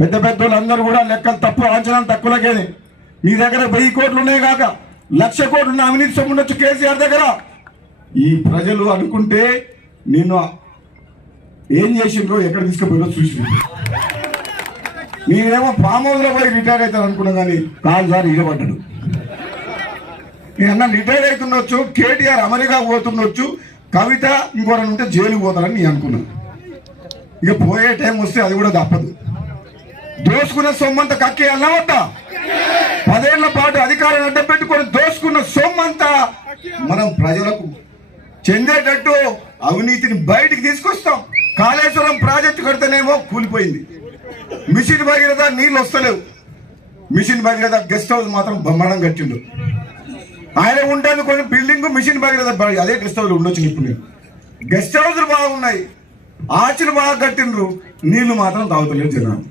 పెద్ద పెద్దోళ్ళందరూ కూడా లెక్కలు తప్పు, అంచనాలు తక్కువలకేనే. మీ దగ్గర 1000 కోట్లు ఉన్నాయి కాక 1,00,000 కోట్లు అవినీతి సొమ్ము ఉండొచ్చు కేసీఆర్ దగ్గర. ఈ ప్రజలు అనుకుంటే నిన్ను ఏం చేసిండ్రో ఎక్కడ తీసుకుపోయిందో చూసి నేనేమో ఫామ్ హౌస్లో పోయి రిటైర్ అవుతాను అనుకున్నా, కానీ కాదు సార్ ఇవ్వబడ్డాడు. నేనన్నా రిటైర్ అవుతుండొచ్చు, కేటీఆర్ అమెరికా పోతుండొచ్చు, కవిత ఇంకోరని ఉంటే జైలుకు పోతారని నేను అనుకున్నాను. ఇక పోయే టైం వస్తే అది కూడా తప్పదు. దోసుకున్న సొమ్మంతా కక్కేయాలన్నా వద్దా? 10 ఏళ్ల పాటు అధికారం అడ్డం పెట్టుకొని దోసుకున్న సొమ్మంతా మనం ప్రజలకు చెందేటట్టు అవినీతిని బయటికి తీసుకొస్తాం. కాళేశ్వరం ప్రాజెక్టు కడితేనేమో కూలిపోయింది. మిషన్ భగీరథ నీళ్ళు వస్తలేవు. మిషన్ భగీరథ గెస్ట్ హౌస్ మాత్రం బ్రహ్మాండం కట్టిండు. ఆయన ఉంటాను కొన్ని బిల్డింగ్ మిషన్ భగీరథ అదే గెస్ట్ హౌస్ ఉండొచ్చు. ఇప్పుడు గెస్ట్ హౌస్లు బాగున్నాయి, ఆర్చిలు బాగా కట్టిండ్రు, నీళ్లు మాత్రం తాగుతలేరు జనాలు.